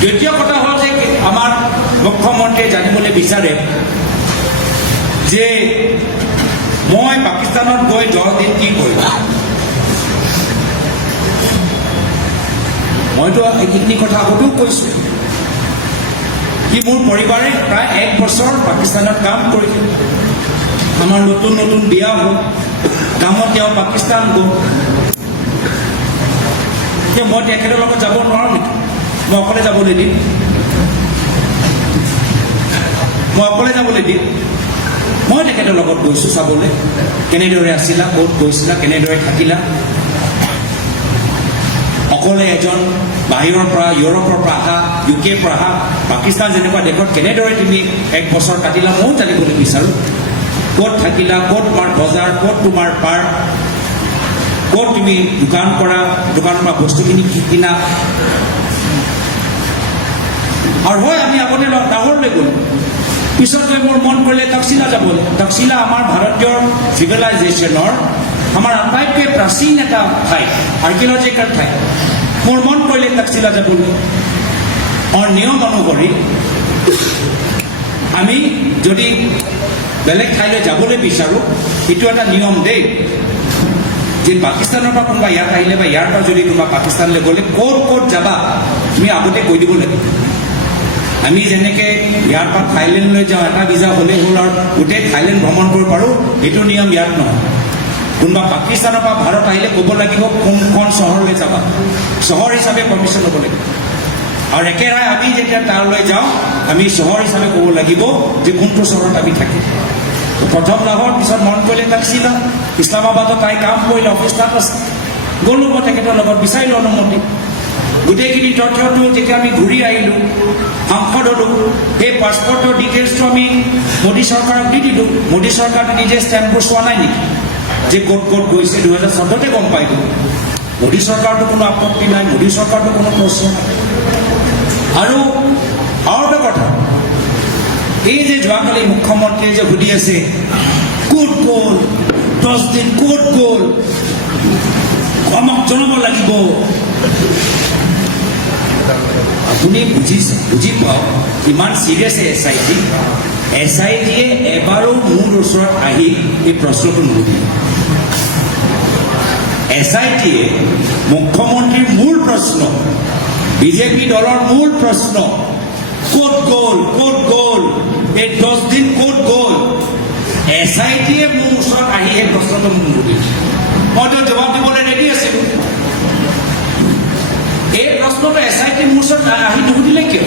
দ্বিতীয় কথা হ'ল যে আমাৰ মুখ্যমন্ত্ৰীয়ে জানিবলৈ বিচাৰে যে মই পাকিস্তানত গৈ 10 দিন কি কৰিম। মইতো এইখিনি কথা আগতেও কৈছোঁ কি মোৰ পৰিবাৰে প্ৰায় 1 বছৰ পাকিস্তানত কাম কৰিছিল। আমাৰ নতুন নতুন বিয়া হ'ল, কামত তেওঁ পাকিস্তান গ'ল। মই তেখেতৰ লগত যাব নোৱাৰোঁ নেকি? মই অকলে যাবলৈ দিম? মই তেখেতৰ লগত গৈছোঁ চাবলৈ, কেনেদৰে আছিলা, ক'ত গৈছিলা, কেনেদৰে থাকিলা। অকলে এজন বাহিৰৰ পৰা, ইউৰোপৰ পৰা অহা, UK পৰা অহা, পাকিস্তান যেনেকুৱা দেশত কেনেদৰে তুমি 1 বছৰ কাটিলা ময়ো জানিবলৈ বিচাৰোঁ। ক'ত থাকিলা, ক'ত তোমাৰ বজাৰ, ক'ত তোমাৰ পাৰ, ক'ত তুমি দোকান কৰা, দোকানৰ পৰা বস্তুখিনি কিনা। আৰু হয় আমি আগতে ডাঙৰলৈ গ'লোঁ, পিছত গৈ মোৰ মন কৰিলে তকচিলা যাবলৈ। তকচিলা আমাৰ ভাৰতীয় চিভিলাইজেশ্যনৰ আমাৰ আটাইতকৈ প্ৰাচীন এটা ঠাই, আৰ্কিঅলজিকেল ঠাই। মোৰ মন কৰিলে তকচিলা যাবলৈ। আৰু নিয়ম অনুসৰি আমি যদি বেলেগ ঠাইলৈ যাবলৈ বিচাৰোঁ, সেইটো এটা নিয়ম দেই, যে পাকিস্তানৰ পৰা কোনোবা ইয়াত আহিলে বা ইয়াৰ পৰা যদি কোনোবা পাকিস্তানলৈ গ'লে ক'ত ক'ত যাবা তুমি আগতে কৈ দিব লাগিব। আমি যেনেকৈ ইয়াৰ পৰা থাইলেণ্ডলৈ যাওঁ, এটা ভিজা হ'লেই হ'ল আৰু গোটেই থাইলেণ্ড ভ্ৰমণ কৰিব পাৰোঁ, এইটো নিয়ম ইয়াত নহয়। কোনোবা পাকিস্তানৰ পৰা ভাৰত আহিলে ক'ব লাগিব কোনখন চহৰলৈ যাবা, চহৰ হিচাপে পাৰ্মিশ্যন ল'ব লাগিব। আৰু একেৰাহে আমি যেতিয়া তালৈ যাওঁ, আমি চহৰ হিচাপে ক'ব লাগিব যে কোনটো চহৰত আমি থাকিম। প্ৰথম লাহোৰ, পিছত মন কৰিলে তকচিলা, ইছলামাবাদত তাই কাম কৰিলে, অফিচ তাত আছে। গ'লোঁ মই তেখেতৰ লগত, বিচাৰিলোঁ অনুমতি। গোটেইখিনি তথ্যটো যেতিয়া আমি ঘূৰি আহিলোঁ, সাংসদ হ'লোঁ, সেই পাছপৰ্টৰ ডিটেইলছটো আমি মোদী চৰকাৰক দি দিলোঁ। মোদী চৰকাৰে নিজে ষ্টেম্পবোৰ চোৱা নাই নেকি যে ক'ত ক'ত গৈছে? 2014তে গম পাই গ'ল। মোদী চৰকাৰতো কোনো আপত্তি নাই, মোদী চৰকাৰতো কোনো প্ৰশ্ন নাই। আৰু এটা কথা, এই যে যোৱাকালি মুখ্যমন্ত্ৰীয়ে যে সুধি আছে ক'ত গ'ল, 10 দিন ক'ত গ'ল, আমাক জনাব লাগিব। আপুনি বুজি পাওক ইমান চিৰিয়াছ SIT-য়ে এবাৰো মোৰ ওচৰত আহি এই প্ৰশ্নটো নুসুধিলে। SIT-য়ে মুখ্যমন্ত্ৰীৰ মূল প্ৰশ্ন, বিজেপি দলৰ মূল প্ৰশ্ন, ক'ত গ'ল, এই 10 দিন ক'ত গ'ল, SIT-য়ে মোৰ ওচৰত আহি এই প্ৰশ্নটো মোক নুসুধিলে। মইতো জবাব দিবলৈ ৰেডি আছিলোঁ। এই প্ৰশ্নটো SIT মোৰ ওচৰত আহি নুসুধিলে কিয়?